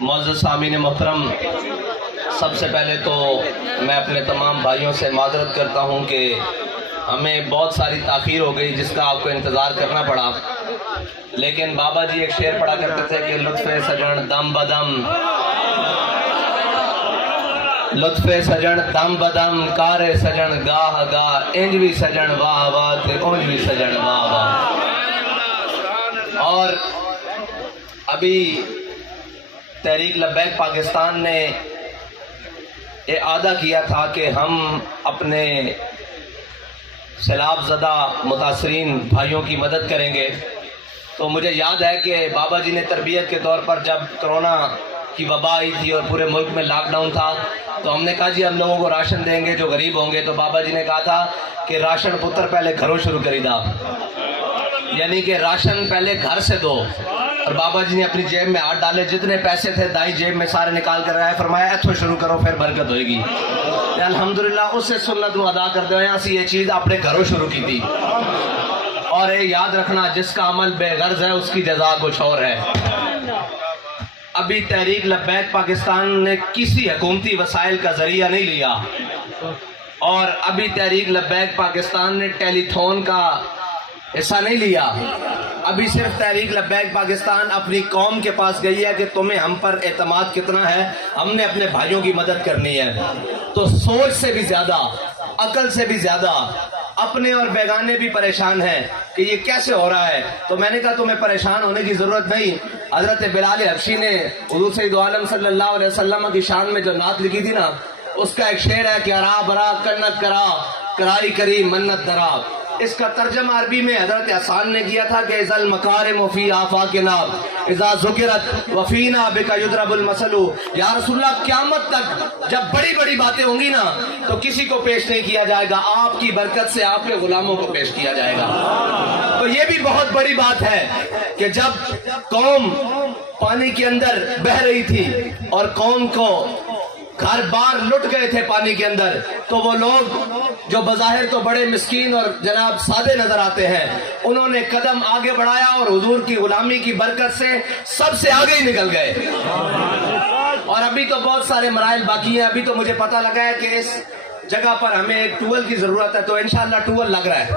معزز سامعین محترم، سب سے پہلے تو میں اپنے تمام بھائیوں سے معذرت کرتا ہوں کہ ہمیں بہت ساری تاخیر ہو گئی جس کا آپ کو انتظار کرنا پڑا، لیکن بابا جی ایک شعر پڑھا کرتے تھے کہ لطف سجن دم بدم، لطف سجن دم بدم، کار سجن گاہ گاہ، انج بھی سجن واہ واہ تے اونج بھی سجن واہ واہ۔ اور ابھی تحریک لبیک پاکستان نے یہ عہدہ کیا تھا کہ ہم اپنے سیلاب زدہ متاثرین بھائیوں کی مدد کریں گے۔ تو مجھے یاد ہے کہ بابا جی نے تربیت کے طور پر جب کرونا کی وبا آئی تھی اور پورے ملک میں لاک ڈاؤن تھا تو ہم نے کہا جی ہم لوگوں کو راشن دیں گے جو غریب ہوں گے، تو بابا جی نے کہا تھا کہ راشن پتر پہلے گھروں شروع کری دا، یعنی کہ راشن پہلے گھر سے دو۔ اور بابا جی نے اپنی جیب میں ہاتھ ڈالے، جتنے پیسے تھے دائیں جیب میں سارے نکال کر رہے، فرمایا ایتھوں شروع کرو پھر برکت ہوئے گی۔ الحمدللہ اس سے سنت نو ادا کرتے ہوئے اسی یہ چیز اپنے گھروں شروع کی تھی۔ اور یہ یاد رکھنا جس کا عمل بے غرض ہے اس کی جزا کچھ اور ہے۔ ابھی تحریک لبیک پاکستان نے کسی حکومتی وسائل کا ذریعہ نہیں لیا، اور ابھی تحریک لبیک پاکستان نے ٹیلی تھون کا حصہ نہیں لیا۔ ابھی صرف تحریک لبیک پاکستان اپنی قوم کے پاس گئی ہے کہ تمہیں ہم پر اعتماد کتنا ہے، ہم نے اپنے بھائیوں کی مدد کرنی ہے۔ تو سوچ سے بھی زیادہ، عقل سے بھی زیادہ اپنے اور بیگانے بھی پریشان ہیں کہ یہ کیسے ہو رہا ہے۔ تو میں نے کہا تمہیں پریشان ہونے کی ضرورت نہیں۔ حضرت بلال حبشی نے حضور سید عالم صلی اللہ علیہ وسلم کی شان میں جو نعت لکھی تھی نا، اس کا ایک شعر ہے کہ ارا برا کنت کرا کرائی کری منت درا۔ اس کا ترجمہ عربی میں حضرت حسان نے کیا تھا کہ اذا المکارم فی آفاقنا اذا ذکرت وفینا بک یضرب المثل۔ یا رسول اللہ قیامت تک جب بڑی بڑی باتیں ہوں گی نا تو کسی کو پیش نہیں کیا جائے گا، آپ کی برکت سے آپ کے غلاموں کو پیش کیا جائے گا۔ تو یہ بھی بہت بڑی بات ہے کہ جب قوم پانی کے اندر بہہ رہی تھی اور قوم کو گھر بار لٹ گئے تھے پانی کے اندر، تو وہ لوگ جو بظاہر تو بڑے مسکین اور جناب سادے نظر آتے ہیں، انہوں نے قدم آگے بڑھایا اور حضور کی غلامی کی برکت سے سب سے آگے ہی نکل گئے۔ اور ابھی تو بہت سارے مراحل باقی ہیں۔ ابھی تو مجھے پتہ لگا ہے کہ اس جگہ پر ہمیں ایک ٹویل کی ضرورت ہے، تو انشاءاللہ ٹویل لگ رہا ہے۔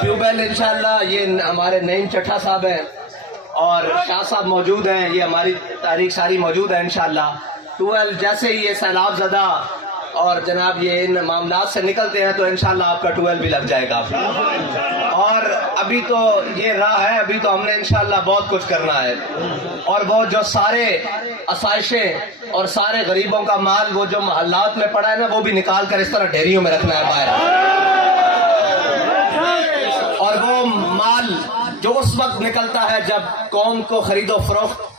ٹیوبویل انشاءاللہ یہ ہمارے نعیم چٹھا صاحب ہیں اور شاہ صاحب موجود ہیں، یہ ہماری تاریخ ساری موجود ہے انشاءاللہ۔ ٹویل جیسے ہی یہ سیلاب زدہ اور جناب یہ ان معاملات سے نکلتے ہیں تو انشاءاللہ آپ کا ٹویل بھی لگ جائے گا۔ اور ابھی تو یہ راہ ہے، ابھی تو ہم نے انشاءاللہ بہت کچھ کرنا ہے، اور وہ جو سارے آسائشیں اور سارے غریبوں کا مال وہ جو محلات میں پڑا ہے نا، وہ بھی نکال کر اس طرح ڈھیریوں میں رکھنا ہے باہر۔ اور وہ مال جو اس وقت نکلتا ہے جب قوم کو خرید و فروخت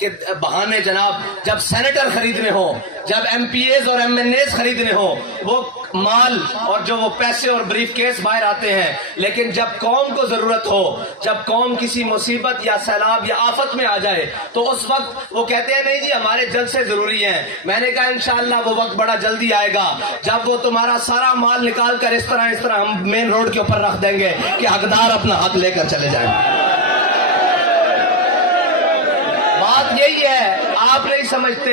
کے بہانے جناب جب سینیٹر خریدنے ہو، جب ایم پی ایز اور ایم این ایز خریدنے ہو، وہ مال اور جو وہ پیسے اور بریف کیس باہر آتے ہیں۔ لیکن جب قوم کو ضرورت ہو، جب قوم کسی مصیبت یا سیلاب یا آفت میں آ جائے تو اس وقت وہ کہتے ہیں نہیں جی ہمارے جلسے ضروری ہیں۔ میں نے کہا انشاءاللہ وہ وقت بڑا جلدی آئے گا جب وہ تمہارا سارا مال نکال کر اس طرح ہم مین روڈ کے اوپر رکھ دیں گے کہ حقدار اپنا حق لے کر چلے جائیں۔ بات یہی ہے، آپ نہیں سمجھتے،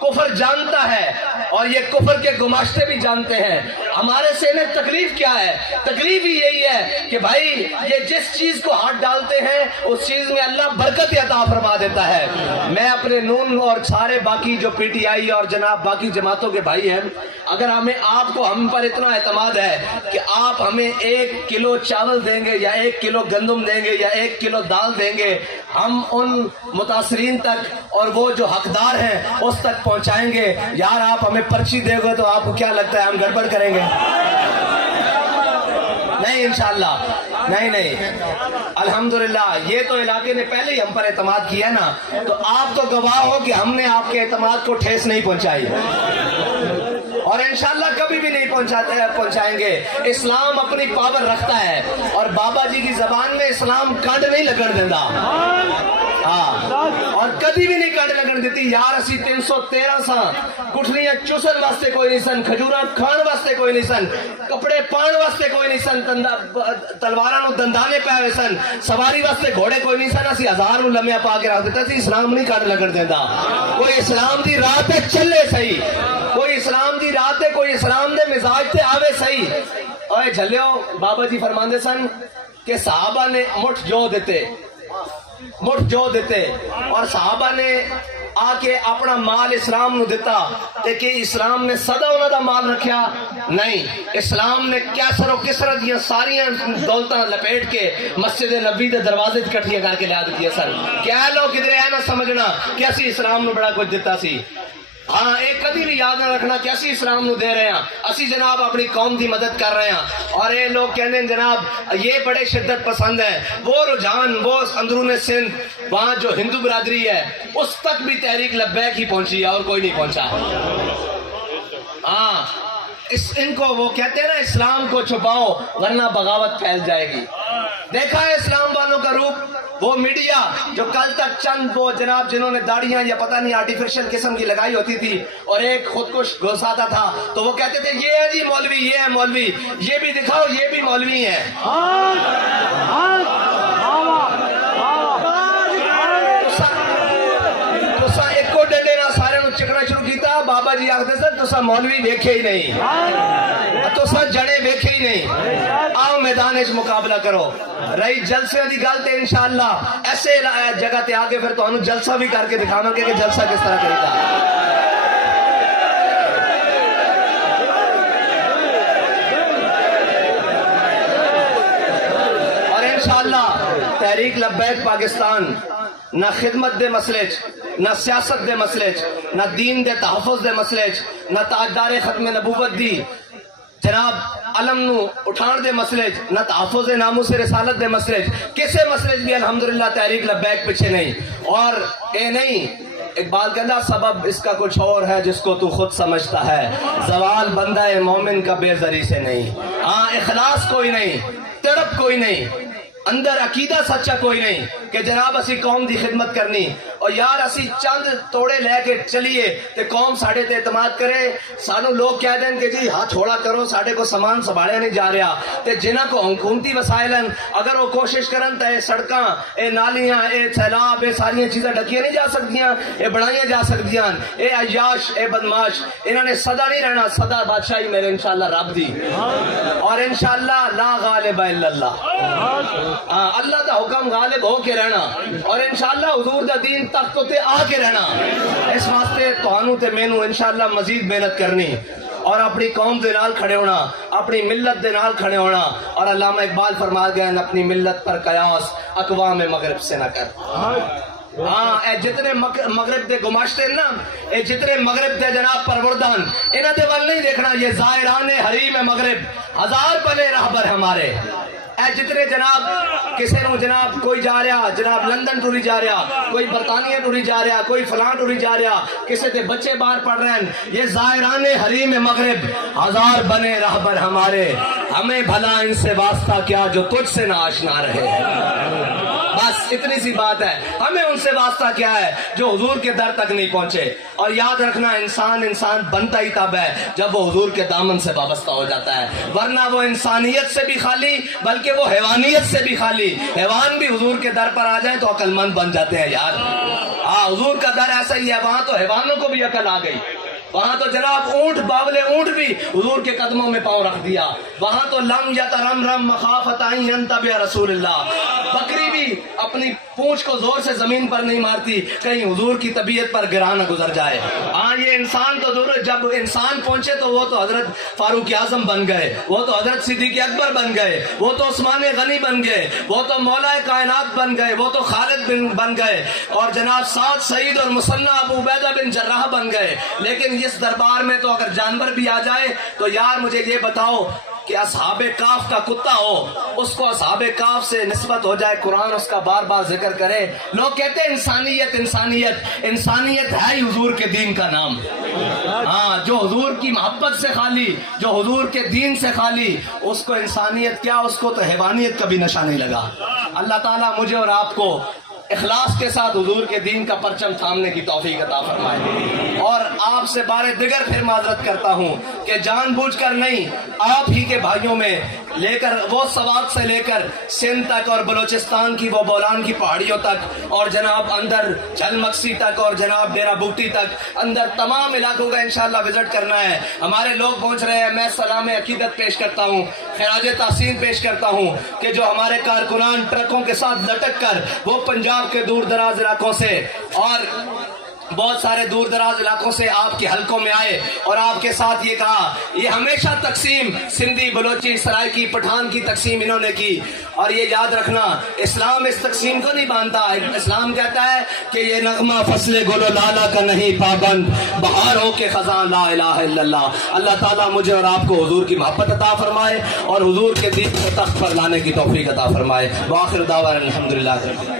کفر جانتا ہے اور یہ کفر کے گماشتے بھی جانتے ہیں۔ ہمارے سے انہیں تکلیف کیا ہے؟ تکلیف ہی یہی ہے کہ بھائی یہ جس چیز کو ہاتھ ڈالتے ہیں اس چیز میں اللہ برکت عطا فرما دیتا ہے۔ میں اپنے نون اور سارے باقی جو پی ٹی آئی اور جناب باقی جماعتوں کے بھائی ہیں، اگر ہم پر اتنا اعتماد ہے کہ آپ ہمیں 1 کلو چاول دیں گے یا 1 کلو گندم دیں گے یا 1 کلو دال دیں گے، ہم ان متاثرین تک اور وہ جو حقدار ہیں اس تک پہنچائیں گے۔ یار آپ ہمیں پرچی دے گے تو آپ کو کیا لگتا ہے ہم گڑبڑ کریں گے؟ نہیں انشاءاللہ، نہیں الحمدللہ یہ تو علاقے نے پہلے ہی ہم پر اعتماد کیا نا، تو آپ تو گواہ ہو کہ ہم نے آپ کے اعتماد کو ٹھیس نہیں پہنچائی۔ اور انشاءاللہ کبھی بھی نہیں پہنچائیں گے. اسلام اپنی پاور رکھتا ہے اور بابا جی کی زبان میں اسلام کنڈ نہیں لگن دینا. ہاں اور کدی بھی نہیں کنڈ لگن دیتی. یار اسی 313 سا کٹھلیاں چوسن واسطے کوئی نہیں سن, کھجوراں کھان واسطے کوئی نہیں سن, کپڑے پان واسطے کوئی نہیں سن, تلواراں نو دندانے پے ہوئے سن, سواری واسطے گھوڑے کوئی نہیں سن. اسی ہزار نو لمیا پا کے رکھ دیتا سی. اسلام نہیں کنڈ لگن دینا. کوئی اسلام دی راہ تے چلے صحیح, کوئی اسلام دی راہ تے, کوئی اسلام دے مزاج تے آوے صحیح. اوے جھلیو بابا جی فرماندے سن کہ صحابہ نے مٹھ جو دیتے اور صحابہ نے آ کے اپنا مال اسلام نو دیتا تے کہ اسلام نے صدا انہاں دا مال رکھیا نہیں. اسلام نے کیسر و کسرت دیاں ساریاں دولتاں لپیٹ کے مسجد نبی دے دروازے کٹھیاں کر کے لیا دیتی سن. کیا لوگ کدھر اے نہ سمجھنا کہ اسی اسلام نو بڑا کچھ دیتا سی. ہاں ایک کدی بھی یاد نہ رکھنا کہ اسی اسلام نو دے رہے ہیں, اسی جناب اپنی قوم دی مدد کر رہے ہیں. اور یہ لوگ کہنے جناب یہ بڑے شدت پسند ہے. وہ رجحان وہ اندرون سندھ وہاں جو ہندو برادری ہے اس تک بھی تحریک لبیک ہی پہنچی ہے اور کوئی نہیں پہنچا. ہاں ان کو وہ کہتے ہیں نا اسلام کو چھپاؤ ورنہ بغاوت پھیل جائے گی. دیکھا ہے اسلام والوں کا روپ. وہ میڈیا جو کل تک چند وہ جناب جنہوں نے داڑیاں یا پتہ نہیں آرٹیفیشل قسم کی لگائی ہوتی تھی اور ایک خودکش گھساتا تھا تو وہ کہتے تھے یہ ہے جی مولوی, یہ ہے مولوی, یہ بھی دکھاؤ یہ بھی مولوی ہے. ایک کو ڈنڈے نہ سارے نو چکنا شروع کیتا. بابا جی آختے سر تسا مولوی ویکھے ہی نہیں, تسا جڑے ویکھے ہی نہیں. آؤ میدان اس مقابلہ کرو. رہی جلسے دی گل تے انشاءاللہ ایسے جگہ تے آگے پھر تانوں جلسہ بھی کر کے دکھانا کہ جلسہ کس طرح کرے گا. اور انشاءاللہ تحریک لبیک پاکستان نہ خدمت دے مسئلے نہ سیاست دے مسئلے نہ دین دے تحفظ دے مسئلے نہ تاجدار ختم نبوت دی جناب علم نو اٹھان دے مسئلے نہ تحفظ ناموس رسالت دے مسئلے کسے مسئلے بھی الحمدللہ تحریک لبیک پیچھے نہیں. اور اے نہیں اقبال کہندا سبب اس کا کچھ اور ہے جس کو تو خود سمجھتا ہے, زوال بندہ مومن کا بے زری سے نہیں. ہاں اخلاص کوئی نہیں, تڑپ کوئی نہیں, اندر عقیدہ سچا کوئی نہیں کہ جناب اسی قوم دی خدمت کرنی اور یار اسی چند توڑے لے کے چلیے تے قوم ساڑھے تے اعتماد کرے. سانو لوگ کہہ دیں کہ جی ہاتھ چھوڑا کرو ساڑھے کو سامان سنبھالیا نہیں جا رہا تے جنہ کو حکومتی وسائل ہیں اگر وہ کوشش کرن تے سڑکاں اے نالیاں اے سیلاب اے ساری چیزیں ڈکیاں نہیں جا سکتیاں, اے بڑھائیاں جا سکتیاں. اے عیاش اے بدماش انہوں نے صدا نہیں رہنا, صدا بادشاہی میرے انشاءاللہ رب دی. اور انشاءاللہ لا غالب الا اللہ, اللہ دا حکم غالب ہو کے رہنا اور انشاءاللہ حضور دا دین تخت تے آ کے رہنا. اس واسطے تہانوں تے مینوں انشاءاللہ مزید محنت کرنی اور اپنی قوم دے نال کھڑے ہونا, اپنی ملت دے نال کھڑے ہونا. اور علامہ اقبال فرما گئے اپنی ملت پر قیاس اقوام مغرب سے نہ کر. ہاں اے جتنے مغرب دے گماشتے نا, اے جتنے مغرب دے جناب پروردان انہاں دے ول نہیں دیکھنا. یہ زائران حریم مغرب ہزار بنے راہبر ہمارے. اے جتنے جناب کسی نو جناب کوئی جا رہا جناب لندن ٹوری جا رہا, کوئی برطانیہ ٹوری جا رہا, کوئی فلاں ٹوری جا رہا, کسی تے بچے باہر پڑھ رہے ہیں. یہ زائران حریم مغرب ہزار بنے راہبر ہمارے, ہمیں بھلا ان سے واسطہ کیا جو تجھ سے نہ آشنا رہے. بس اتنی سی بات ہے, ہمیں ان سے واسطہ کیا ہے جو حضور کے در تک نہیں پہنچے. اور یاد رکھنا انسان بنتا ہی تب ہے جب وہ حضور کے دامن سے وابستہ ہو جاتا ہے, ورنہ وہ انسانیت سے بھی خالی بلکہ وہ حیوانیت سے بھی خالی. حیوان بھی حضور کے در پر آ جائیں تو عقل مند بن جاتے ہیں یار. ہاں حضور کا در ایسا ہی ہے, وہاں تو حیوانوں کو بھی عقل آ گئی. وہاں تو جناب اونٹ باولے اونٹ بھی حضور کے قدموں میں پاؤں رکھ دیا. وہاں تو لم یترمرم مخافت ان ینتبع رسول اللہ, بکری بھی اپنی پونچھ کو زور سے زمین پر نہیں مارتی کہیں حضور کی طبیعت پر گرا نہ گزر جائے. ہاں یہ انسان تو ضرور جب انسان پہنچے تو وہ تو حضرت فاروق اعظم بن گئے, وہ تو حضرت صدیق اکبر بن گئے, وہ تو عثمان غنی بن گئے, وہ تو مولا کائنات بن گئے, وہ تو خالد بن گئے, اور جناب سعد سعید اور مثنى ابو عبیدہ بن جراح بن گئے. لیکن اس دربار میں تو اگر جانور بھی آ جائے تو یار مجھے یہ بتاؤ کہ اصحاب کاف کا کتا ہو اس کو اصحاب کاف سے نسبت ہو جائے، قرآن اس کا بار بار ذکر کرے. لوگ کہتے ہیں انسانیت انسانیت، انسانیت ہے ہی حضور کے دین کا نام. ہاں، جو حضور کی محبت سے خالی، جو حضور کے دین سے خالی، اس کو انسانیت کیا، اس کو تو حیوانیت کا بھی نشہ نہیں لگا. اللہ تعالیٰ مجھے اور آپ کو اخلاص کے ساتھ حضور کے دین کا پرچم تھامنے کی توفیق عطا فرمائے. اور آپ سے بار دیگر پھر معذرت کرتا ہوں کہ جان بوجھ کر نہیں، آپ ہی کے بھائیوں میں لے کر وہ سوات سے لے کر سندھ تک اور بلوچستان کی وہ بولان کی پہاڑیوں تک اور جناب اندر جھل مکسی تک اور جناب ڈیرہ بوٹی تک اندر تمام علاقوں کا انشاءاللہ وزٹ کرنا ہے. ہمارے لوگ پہنچ رہے ہیں. میں سلام عقیدت پیش کرتا ہوں، خراج تحسین پیش کرتا ہوں کہ جو ہمارے کارکنان ٹرکوں کے ساتھ لٹک کر وہ پنجاب کے دور دراز علاقوں سے اور بہت سارے دور دراز علاقوں سے آپ کے حلقوں میں آئے اور آپ کے ساتھ یہ کہا، یہ ہمیشہ تقسیم سندھی بلوچی سرائکی پٹھان کی تقسیم انہوں نے کی. اور یہ یاد رکھنا، اسلام اس تقسیم کو نہیں مانتا. اسلام کہتا ہے کہ یہ نغمہ فصل گل و لالا کا نہیں پابند، بہار ہو کے خزاں لا الہ الا اللہ. اللہ تعالیٰ مجھے اور آپ کو حضور کی محبت عطا فرمائے اور حضور کے دین کو تخت پر لانے کی توفیق عطا فرمائے. وآخر دعوانا الحمدللہ.